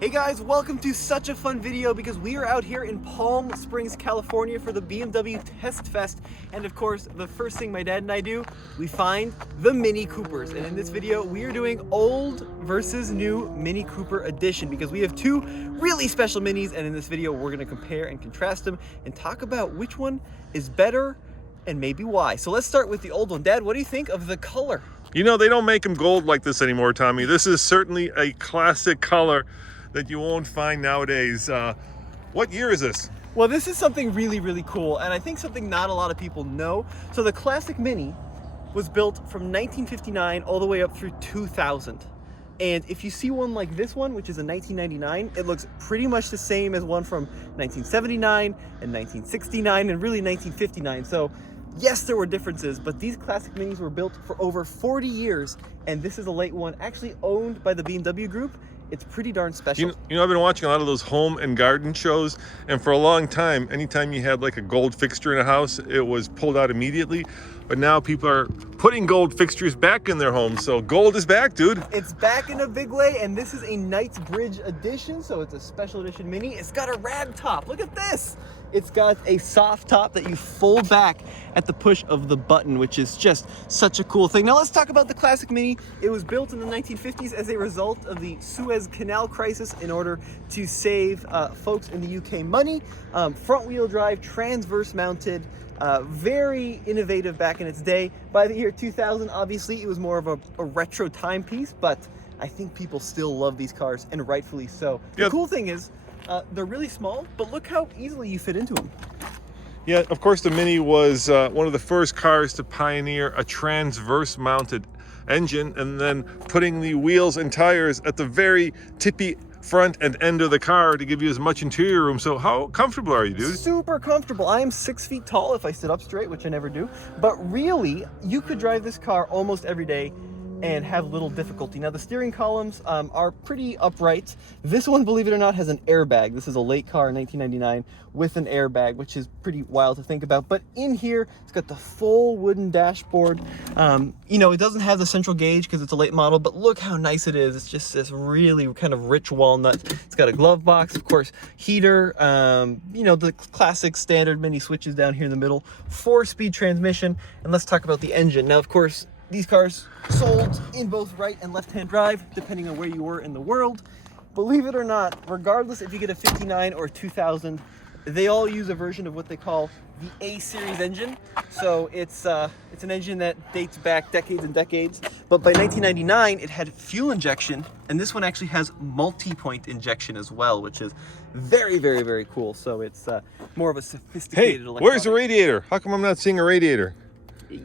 Hey guys, welcome to such a fun video because we are out here in Palm Springs, California for the BMW Test Fest. And of course, the first thing my dad and I do, we find the Mini Coopers. And in this video, we are doing old versus new Mini Cooper edition because we have two really special Minis. And in this video, we're gonna compare and contrast them and talk about which one is better and maybe why. So let's start with the old one. Dad, what do you think of the color? You know, they don't make them gold like this anymore, Tommy. This is certainly a classic color that you won't find nowadays. What year is this? Well, this is something really cool, and I think something not a lot of people know. So the classic Mini was built from 1959 all the way up through 2000. And if you see one like this one, which is a 1999, it looks pretty much the same as one from 1979 and 1969 and really 1959. So yes, there were differences, but these classic Minis were built for over 40 years, and this is a late one, actually owned by the BMW Group. It's pretty darn special. You know, I've been watching a lot of those home and garden shows, and for a long time, anytime you had like a gold fixture in a house, it was pulled out immediately. But now people are putting gold fixtures back in their homes, so gold is back, dude. It's back in a big way, and this is a Knightsbridge edition, so it's a special edition Mini. It's got a rag top. Look at this. It's got a soft top that you fold back at the push of the button, which is just such a cool thing. Now let's talk about the classic Mini. It was built in the 1950s as a result of the Suez Canal crisis in order to save folks in the UK money. Front wheel drive, transverse mounted, very innovative back in its day. By the year 2000, obviously, it was more of a retro timepiece, but I think people still love these cars, and rightfully so. The cool thing is, they're really small, but look how easily you fit into them. Yeah, of course, the Mini was one of the first cars to pioneer a transverse mounted engine, and then putting the wheels and tires at the very tippy front and end of the car to give you as much interior room. So how comfortable are you, dude? Super comfortable. I am 6 feet tall if I sit up straight, which I never do. But really, you could drive this car almost every day and have little difficulty. Now the steering columns are pretty upright. This one, believe it or not, has an airbag. This is a late car in 1999 with an airbag, which is pretty wild to think about. But in here, it's got the full wooden dashboard. You know, it doesn't have the central gauge because it's a late model, but look how nice it is. It's just this really kind of rich walnut. It's got a glove box, of course, heater, you know, the classic standard Mini switches down here in the middle, 4-speed transmission. And let's talk about the engine. Now, of course, these cars sold in both right and left-hand drive, depending on where you were in the world. Believe it or not, regardless if you get a 59 or 2000, they all use a version of what they call the A-series engine. So it's an engine that dates back decades and decades. But by 1999, it had fuel injection, and this one actually has multi-point injection as well, which is very cool. So it's more of a sophisticated electronic. Where's the radiator? How come I'm not seeing a radiator?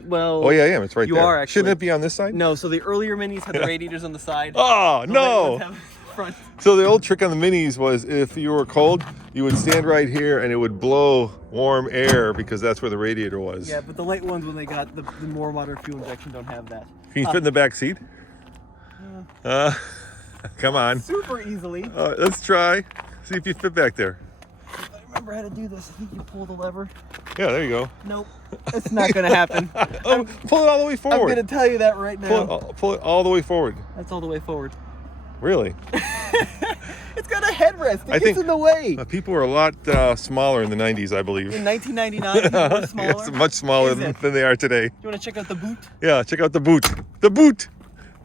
Well, oh yeah, I am. It's right there. You are actually. Shouldn't it be on this side? No. So the earlier Minis had the radiators on the side. Oh no! Front. So the old trick on the Minis was if you were cold, you would stand right here and it would blow warm air because that's where the radiator was. Yeah, but the late ones, when they got the more modern fuel injection, don't have that. Can you fit in the back seat? Come on. Super easily. Let's try. See if you fit back there. I remember how to do this. I think you pull the lever. Yeah, there you go. Nope, it's not gonna happen. Pull it all the way forward. I'm gonna tell you that right now. Pull it all the way forward. That's all the way forward. Really? It's got a headrest. It gets in the way. People were a lot smaller in the 90s, I believe. In 1999, people were smaller. Yes, much smaller than they are today. You want to check out the boot? Yeah, check out the boot. The boot!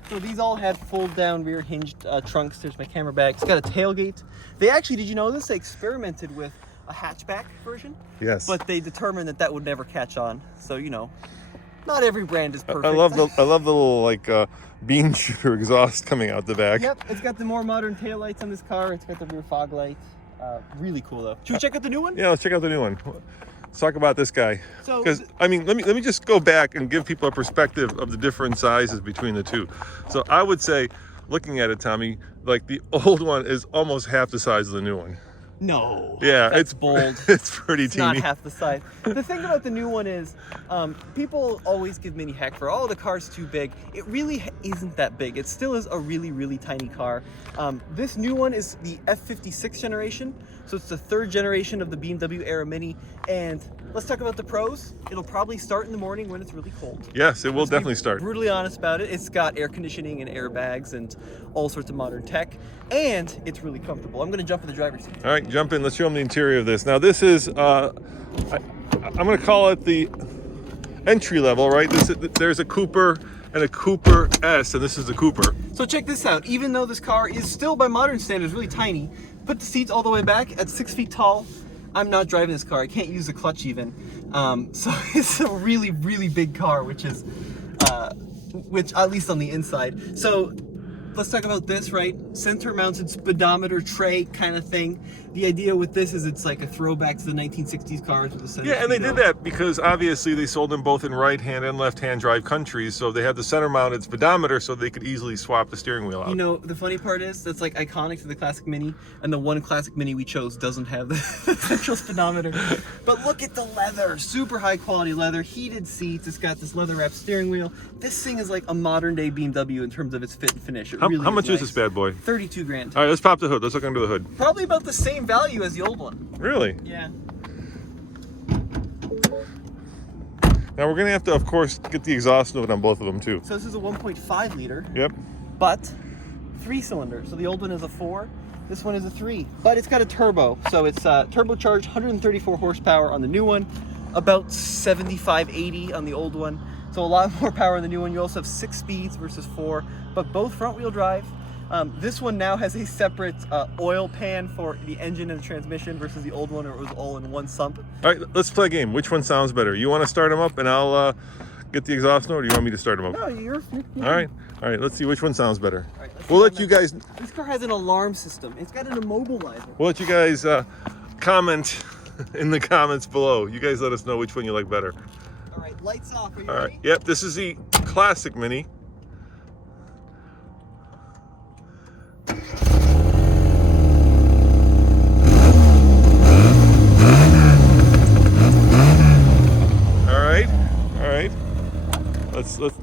So these all had fold-down rear hinged trunks. There's my camera bag. It's got a tailgate. They actually, did you know this? They experimented with a hatchback version. Yes. But they determined that that would never catch on. So, you know, not every brand is perfect. I love the little like bean shooter exhaust coming out the back. Yep, it's got the more modern taillights on this car. It's got the rear fog lights. Really cool though. Should we check out the new one? Yeah, let's check out the new one. Let's talk about this guy. So, because I mean, let me just go back and give people a perspective of the different sizes between the two. So I would say, looking at it, Tommy, like the old one is almost half the size of the new one. No. Yeah, it's bold. It's pretty teeny. Not half the size. The thing about the new one is, people always give Mini heck for, oh, the car's too big. It really isn't that big. It still is a really tiny car. This new one is the F56 generation, so it's the 3rd generation of the BMW era Mini, and let's talk about the pros. It'll probably start in the morning when it's really cold. Yes, it will definitely start. Brutally honest about it. It's got air conditioning and airbags and all sorts of modern tech, and it's really comfortable. I'm going to jump in the driver's seat. All right, jump in. Let's show them the interior of this. Now, this is, I'm going to call it the entry level, right? There's a Cooper and a Cooper S, and this is the Cooper. So check this out. Even though this car is still, by modern standards, really tiny, put the seats all the way back at 6 feet tall. I'm not driving this car. I can't use the clutch even. So it's a really, really big car, which at least on the inside. So let's talk about this, right? Center mounted speedometer tray kind of thing. The idea with this is it's like a throwback to the 1960s cars with the center. Yeah, and they did that because obviously they sold them both in right-hand and left-hand drive countries, so they had the center-mounted speedometer so they could easily swap the steering wheel out. You know, the funny part is that's like iconic to the Classic Mini, and the one Classic Mini we chose doesn't have the central speedometer. But look at the leather, super high quality leather, heated seats. It's got this leather-wrapped steering wheel. This thing is like a modern-day BMW in terms of its fit and finish. How much is this bad boy? 32 grand. All right, let's pop the hood. Let's look under the hood. Probably about the same value as the old one. Really? Yeah. Now we're gonna have to, of course, get the exhaust note on both of them too. So this is a 1.5 liter. Yep. But 3-cylinder. So the old one is a 4. This one is a 3. But it's got a turbo. So it's turbocharged, 134 horsepower on the new one, about 75, 80 on the old one. So a lot more power on the new one. You also have 6 speeds versus 4, but both front-wheel drive. This one now has a separate oil pan for the engine and the transmission versus the old one where it was all in one sump. All right, let's play a game. Which one sounds better? You want to start them up and I'll get the exhaust note, or do you want me to start them up? No, you're All right, let's see which one sounds better. All right, We'll let you guys... This car has an alarm system. It's got an immobilizer. We'll let you guys comment in the comments below. You guys let us know which one you like better. All right, lights off. Are you All ready? right, yep, this is the Classic Mini.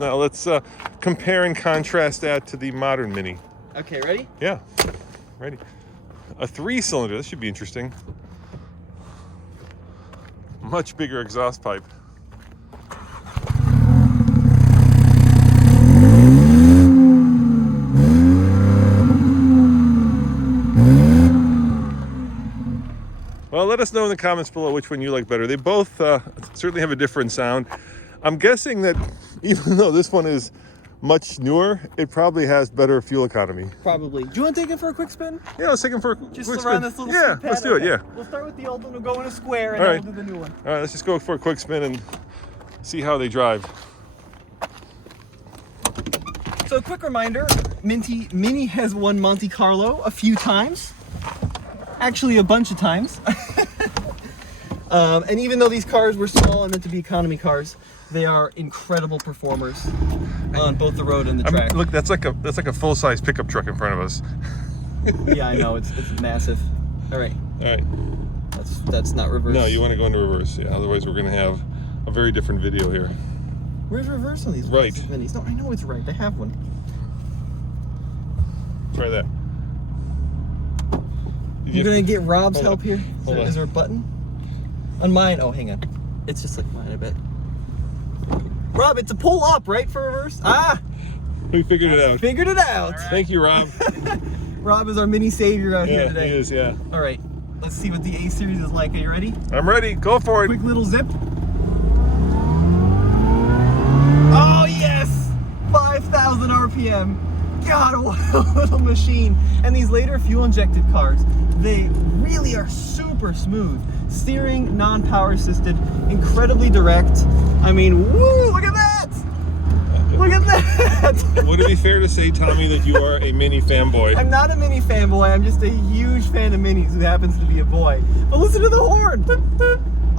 Let's compare and contrast that to the modern Mini. Okay, ready? Yeah, ready. A 3-cylinder, this should be interesting. Much bigger exhaust pipe. Well, let us know in the comments below which one you like better. They both certainly have a different sound. I'm guessing that even though this one is much newer, it probably has better fuel economy. Probably. Do you want to take it for a quick spin? Yeah, let's take it for a just quick around spin. this little Yeah, speed pad? let's do it, yeah. We'll start with the old one, we'll go in a square, and All then right. we'll do the new one. All right, let's just go for a quick spin and see how they drive. So a quick reminder, Mini has won Monte Carlo a few times. Actually, a bunch of times. And even though these cars were small and meant to be economy cars, they are incredible performers on both the road and the track. Look, that's like a full-size pickup truck in front of us. Yeah, I know, it's massive. All right. All right. That's not reverse. No, you want to go into reverse. Yeah, otherwise we're gonna have a very different video here. Where's reverse on these Right. Minis? No, I know it's right. I have one. Try that. You're gonna get Rob's help here? Hold on. Is there a button? On mine, oh, hang on. It's just like mine, I bet. Rob, it's a pull up, right, for reverse? Ah! We figured it out. Figured it out. Right. Thank you, Rob. Rob is our mini savior out here today. He is, yeah. All right, let's see what the A series is like. Are you ready? I'm ready. Go for it. Quick little zip. Oh, yes! 5,000 RPM. God, what a little machine. And these later fuel-injected cars, they really are super smooth. Steering, non-power assisted, incredibly direct. I mean, woo, look at that! Look at that! Would it be fair to say, Tommy, that you are a Mini fanboy? I'm not a Mini fanboy, I'm just a huge fan of Minis who happens to be a boy. But listen to the horn!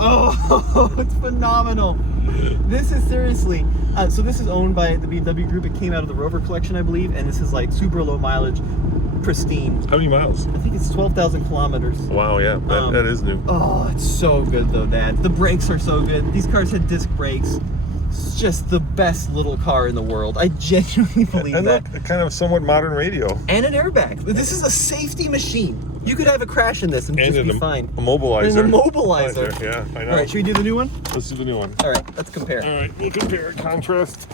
Oh, it's phenomenal. This is seriously, so this is owned by the BMW group. It came out of the Rover collection, I believe, and this is like super low mileage, pristine. How many miles? I think it's 12,000 kilometers. Wow, yeah, that is new. Oh, it's so good though, Dad. The brakes are so good. These cars had disc brakes. It's just the best little car in the world. I genuinely believe And that. look, a kind of somewhat modern radio. And an airbag. This is a safety machine. You could have a crash in this and just be fine. Immobilizer. An immobilizer. Yeah, I know. All right, should we do the new one? Let's do the new one. All right, let's compare. All right, we'll compare contrast.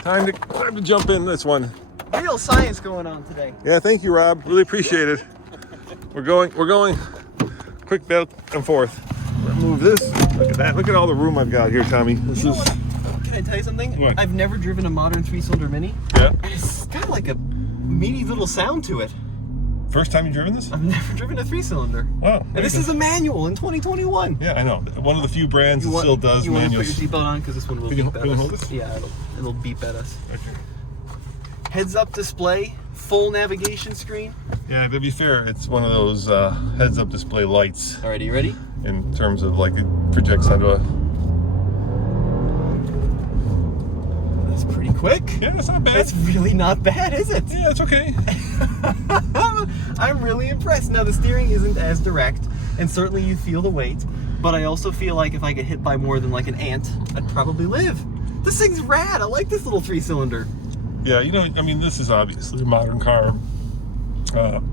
Time to jump in this one. Real science going on today. Yeah, thank you, Rob. Really appreciate it. We're going quick back and forth. Move this. Look at that. Look at all the room I've got here, Tommy. This You know is. what? Can I tell you something? What? I've never driven a modern 3-cylinder Mini. Yeah. It's got like a meaty little sound to it. First time you've driven this? I've never driven a 3-cylinder. Wow. And this is a manual in 2021. Yeah, I know. One of the few brands that still does you manuals. Want to put your seatbelt on because this one will We can- beep at we can us. hold this? Yeah, it'll beep at us. Okay. Heads-up display, full navigation screen. Yeah, to be fair, it's one of those heads-up display lights Alrighty, you ready? in terms of like it projects onto a. That's pretty quick. Yeah, that's not bad. That's really not bad, is it? Yeah, it's okay. I'm really impressed. Now, the steering isn't as direct, and certainly you feel the weight, but I also feel like if I get hit by more than like an ant, I'd probably live. This thing's rad. I like this little 3-cylinder. Yeah, you know, I mean, this is obviously a modern car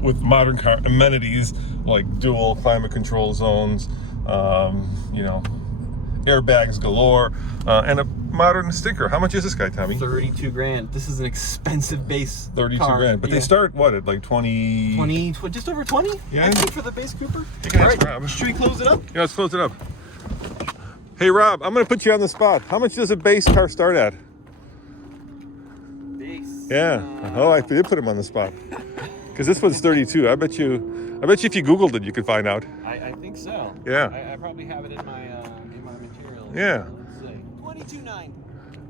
with modern car amenities like dual climate control zones, you know, airbags galore, and a modern sticker. How much is this guy, Tommy? 32 grand. This is an expensive base 32 car. grand. But Yeah. they start, what, at like 20? Just over 20? Yeah. I think for the base Cooper. You can All ask right, Rob. should we close it up? Yeah, let's close it up. Hey, Rob, I'm going to put you on the spot. How much does a base car start at? Base. Yeah. Oh, I did put him on the spot. Because this one's 32. I bet you if you Googled it, you could find out. I think so. Yeah. I probably have it in my materials. Yeah. Let's see. 22.9.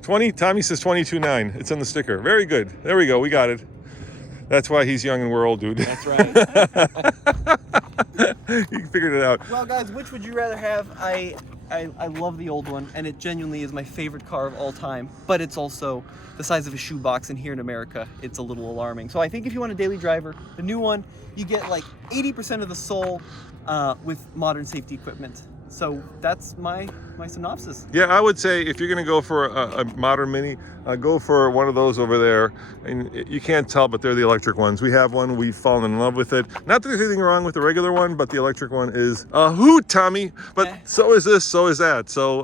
20, Tommy says 22.9. It's on the sticker. Very good. There we go. We got it. That's why he's young and we're old, dude. That's right. You figured it out. Well, guys, which would you rather have? I love the old one, and it genuinely is my favorite car of all time, but it's also the size of a shoebox, and here in America, it's a little alarming. So I think if you want a daily driver, the new one, you get like 80% of the soul with modern safety equipment. So that's my synopsis. Yeah, I would say if you're going to go for a modern Mini, go for one of those over there. And you can't tell, but they're the electric ones. We have one. We've fallen in love with it. Not that there's anything wrong with the regular one, but the electric one is a hoot, Tommy. But so is this, so is that. So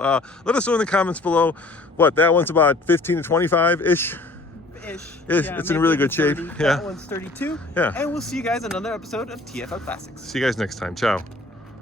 let us know in the comments below. What, that one's about 15 to 25-ish? Ish. It's in really good shape. 30. Yeah. That one's 32. Yeah. And we'll see you guys on another episode of TFL Classics. See you guys next time. Ciao.